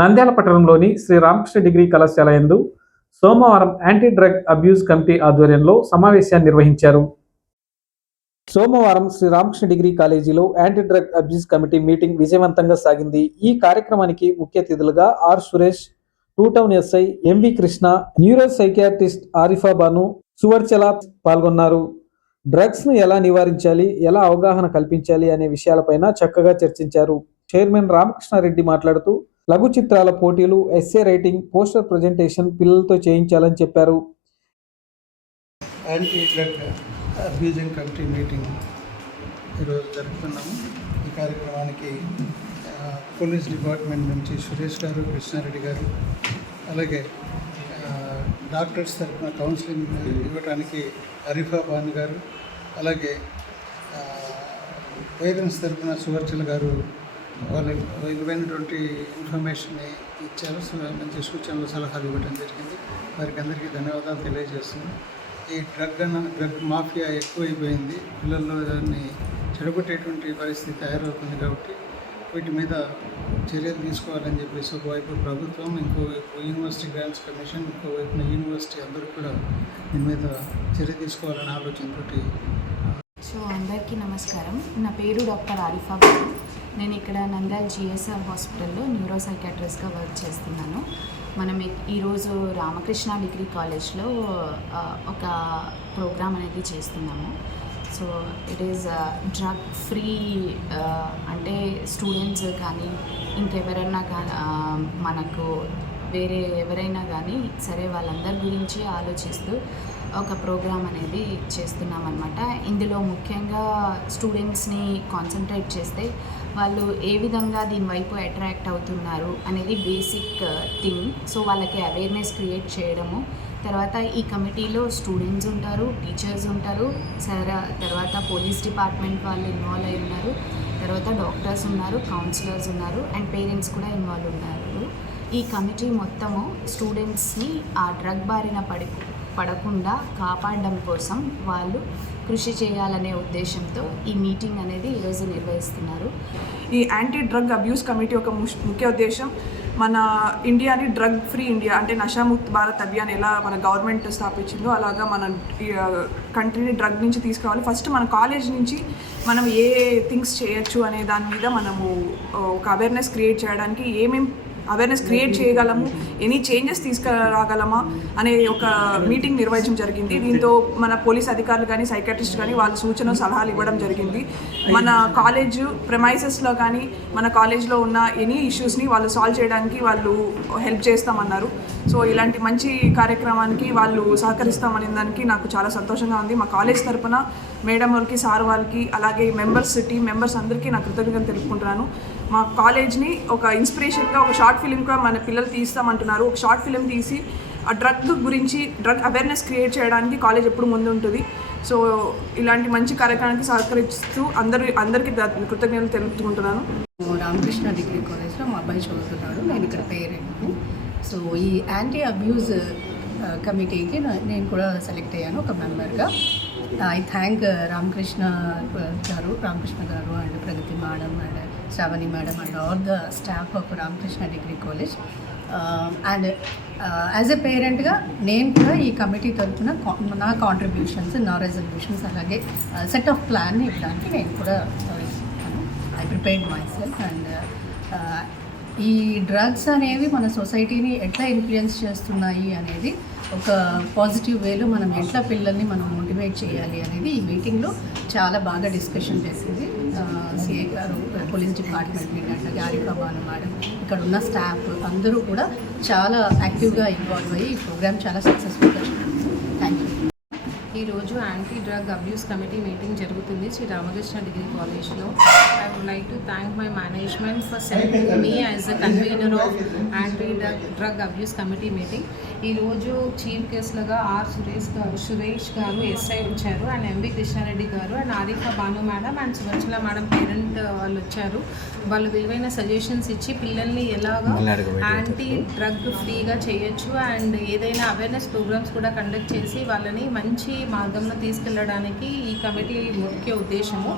నంద్యాల పట్టణంలోని శ్రీ రామకృష్ణ డిగ్రీ కళాశాల యందు సోమవారం యాంటీ డ్రగ్ అబ్యూజ్ కమిటీ ఆధ్వర్యంలో సమావేశాన్ని నిర్వహించారు. సోమవారం శ్రీ రామకృష్ణ డిగ్రీ కాలేజీలో anti drug abuse committee meeting విజయవంతంగా సాగింది. ఈ కార్యక్రమానికి ముఖ్య అతిథులుగా R Suresh, two town SI MV Krishna, neuro psychiatrist Arifa Banu, Suvarchala పాల్గొన్నారు. డ్రగ్స్ ను ఎలా నివారించాలి, ఎలా అవగాహన కల్పించాలి అనే విషయాలపైన చక్కగా చర్చించారు. చైర్మన్ రామకృష్ణారెడ్డి మాట్లాడుతూ లఘు చిత్రాల పోటీలు, ఎస్సే రైటింగ్, పోస్టర్ ప్రజెంటేషన్ పిల్లలతో చేయించాలని చెప్పారు. Anti drug abusing committee meeting ఈరోజు జరుపుతున్నాము. ఈ కార్యక్రమానికి పోలీస్ డిపార్ట్మెంట్ నుంచి సురేష్ గారు, కృష్ణారెడ్డి గారు, అలాగే డాక్టర్స్ తరఫున కౌన్సిలింగ్ ఇవ్వడానికి అరిఫా బాను గారు, అలాగే పేరెంట్స్ తరఫున సువర్చల గారు వాళ్ళకి విలువైనటువంటి ఇన్ఫర్మేషన్ని ఇచ్చారు. మంచి సూచనలు, సలహాలు ఇవ్వడం జరిగింది. వారికి అందరికీ ధన్యవాదాలు తెలియజేస్తున్నాను. ఈ డ్రగ్ మాఫియా ఎక్కువైపోయింది. పిల్లల్లో దాన్ని చెడగొట్టేటువంటి పరిస్థితి తయారవుతుంది. కాబట్టి వీటి మీద చర్యలు తీసుకోవాలని చెప్పేసి ఒకవైపు ప్రభుత్వం, ఇంకోవైపు యూనివర్సిటీ గ్రాంట్స్ కమిషన్, ఇంకోవైపున యూనివర్సిటీ అందరూ కూడా దీని మీద చర్య తీసుకోవాలనే ఆలోచనతోటి. సో అందరికీ నమస్కారం. నా పేరు డాక్టర్ ఆరిఫా బాను. నేను ఇక్కడ నంద్యాల జిఎస్ఆర్ హాస్పిటల్లో న్యూరో సైకియాట్రిస్ట్గా వర్క్ చేస్తున్నాను. మనం ఈరోజు రామకృష్ణ డిగ్రీ కాలేజ్లో ఒక ప్రోగ్రామ్ అనేది చేస్తున్నాము. So it is drug free, అంటే స్టూడెంట్స్ కానీ ఇంకెవరైనా మనకు వేరే ఎవరైనా కానీ సరే వాళ్ళందరి గురించి ఆలోచిస్తూ ఒక ప్రోగ్రామ్ అనేది చేస్తున్నాం అన్నమాట. ఇందులో ముఖ్యంగా స్టూడెంట్స్ని కాన్సన్ట్రేట్ చేస్తే వాళ్ళు ఏ విధంగా దీనివైపు అట్రాక్ట్ అవుతున్నారు అనేది బేసిక్ థింగ్. సో వాళ్ళకి అవేర్నెస్ క్రియేట్ చేయడము. తర్వాత ఈ కమిటీలో స్టూడెంట్స్ ఉంటారు, టీచర్స్ ఉంటారు, తర్వాత పోలీస్ డిపార్ట్మెంట్ వాళ్ళు ఇన్వాల్వ్ అయి ఉన్నారు, తర్వాత డాక్టర్స్ ఉన్నారు, కౌన్సిలర్స్ ఉన్నారు, అండ్ పేరెంట్స్ కూడా ఇన్వాల్వ్ ఉన్నారు. ఈ కమిటీ మొత్తము స్టూడెంట్స్ని ఆ డ్రగ్ బారిన పడకుండా కాపాడడం కోసం వాళ్ళు కృషి చేయాలనే ఉద్దేశంతో ఈ మీటింగ్ అనేది ఈరోజు నిర్వహిస్తున్నారు. ఈ యాంటీ డ్రగ్ అబ్యూస్ కమిటీ ఒక ముఖ్య ఉద్దేశం మన ఇండియాని డ్రగ్ ఫ్రీ ఇండియా, అంటే నషాముక్త్ భారత్ అభియాన్ ఎలా మన గవర్నమెంట్ స్థాపించిందో అలాగా మన కంట్రీని డ్రగ్ నుంచి తీసుకురావాలి. ఫస్ట్ మన కాలేజ్ నుంచి మనం ఏ థింగ్స్ చేయొచ్చు అనే దాని మీద మనము ఒక అవేర్నెస్ క్రియేట్ చేయడానికి ఏమేమి అవేర్నెస్ క్రియేట్ చేయగలము, ఎనీ చేంజెస్ తీసుకురాగలమా అనే ఒక మీటింగ్ నిర్వహించడం జరిగింది. దీంతో మన పోలీస్ అధికారులు కానీ సైకాట్రిస్ట్ కానీ వాళ్ళ సూచనలు, సలహాలు ఇవ్వడం జరిగింది. మన కాలేజ్ ప్రెమైసెస్లో కానీ మన కాలేజ్లో ఉన్న ఎనీ ఇష్యూస్ని వాళ్ళు సాల్వ్ చేయడానికి వాళ్ళు హెల్ప్ చేస్తామన్నారు. సో ఇలాంటి మంచి కార్యక్రమానికి వాళ్ళు సహకరిస్తామనే దానికి నాకు చాలా సంతోషంగా ఉంది. మా కాలేజ్ తరఫున మేడం వాళ్ళకి, సార్ వాళ్ళకి, అలాగే టీమ్ మెంబర్స్ అందరికీ నా కృతజ్ఞతలు తెలుపుకుంటున్నాను. మా కాలేజ్ని ఒక ఇన్స్పిరేషన్గా ఒక షార్ట్ ఫిలిం కూడా మన పిల్లలు తీస్తామంటున్నారు. ఒక షార్ట్ ఫిలిం తీసి ఆ డ్రగ్ గురించి అవేర్నెస్ క్రియేట్ చేయడానికి కాలేజ్ ఎప్పుడు ముందు ఉంటుంది. సో ఇలాంటి మంచి కార్యక్రమానికి సహకరిస్తూ అందరికీ కృతజ్ఞతలు తెలుపుకుంటున్నాను. రామకృష్ణ డిగ్రీ కాలేజ్లో మా అబ్బాయి చదువుతున్నాడు. నేను ఇక్కడ పేరెంట్ని. సో ఈ యాంటీ అబ్యూజ్ కమిటీకి నేను కూడా సెలెక్ట్ అయ్యాను ఒక మెంబర్గా. I thank Ramakrishna garu and Pragathi madam and Sravani madam and all the staff of Ramakrishna degree college. And as a పేరెంట్గా నేను కూడా ఈ కమిటీ తరఫున నా కాంట్రిబ్యూషన్స్, నా రెజల్యూషన్స్, అలాగే సెట్ ఆఫ్ ప్లాన్ ఇవ్వడానికి నేను కూడా I prepared my self. And ఈ డ్రగ్స్ అనేవి మన సొసైటీని ఎట్లా ఇన్ఫ్లుయెన్స్ చేస్తున్నాయి అనేది ఒక పాజిటివ్ వేలో మనం ఎట్లా పిల్లల్ని మనం మోటివేట్ చేయాలి అనేది ఈ మీటింగ్లో చాలా బాగా డిస్కషన్ చేసింది. సిఐ గారు, పోలీస్ డిపార్ట్మెంట్, అట్లాగే ఆరిఫా బాను మేడం, ఇక్కడ ఉన్న స్టాఫ్ అందరూ కూడా చాలా యాక్టివ్గా ఇన్వాల్వ్ అయ్యి ఈ ప్రోగ్రామ్ చాలా సక్సెస్ఫుల్గా జరిగింది. Thank you. ఈరోజు anti drug abuse committee meeting జరుగుతుంది శ్రీ రామకృష్ణ డిగ్రీ కాలేజ్లో. I would like to thank my management for selecting me as the convenor of anti drug abuse committee meeting. ఈరోజు చీఫ్ గెస్ట్లుగా ఆర్ సురేష్ గారు ఎస్ఐ వచ్చారు, and M V Krishna Reddy garu, and Arifa Banu madam and Suvarchala madam parent వాళ్ళు వచ్చారు. వాళ్ళు విలువైన suggestions ఇచ్చి పిల్లల్ని ఎలాగా యాంటీ డ్రగ్ ఫ్రీగా చేయొచ్చు అండ్ ఏదైనా అవేర్నెస్ ప్రోగ్రామ్స్ కూడా కండక్ట్ చేసి వాళ్ళని మంచి మార్గంలో తీసుకెళ్ళడానికి ఈ కమిటీ ముఖ్య ఉద్దేశము.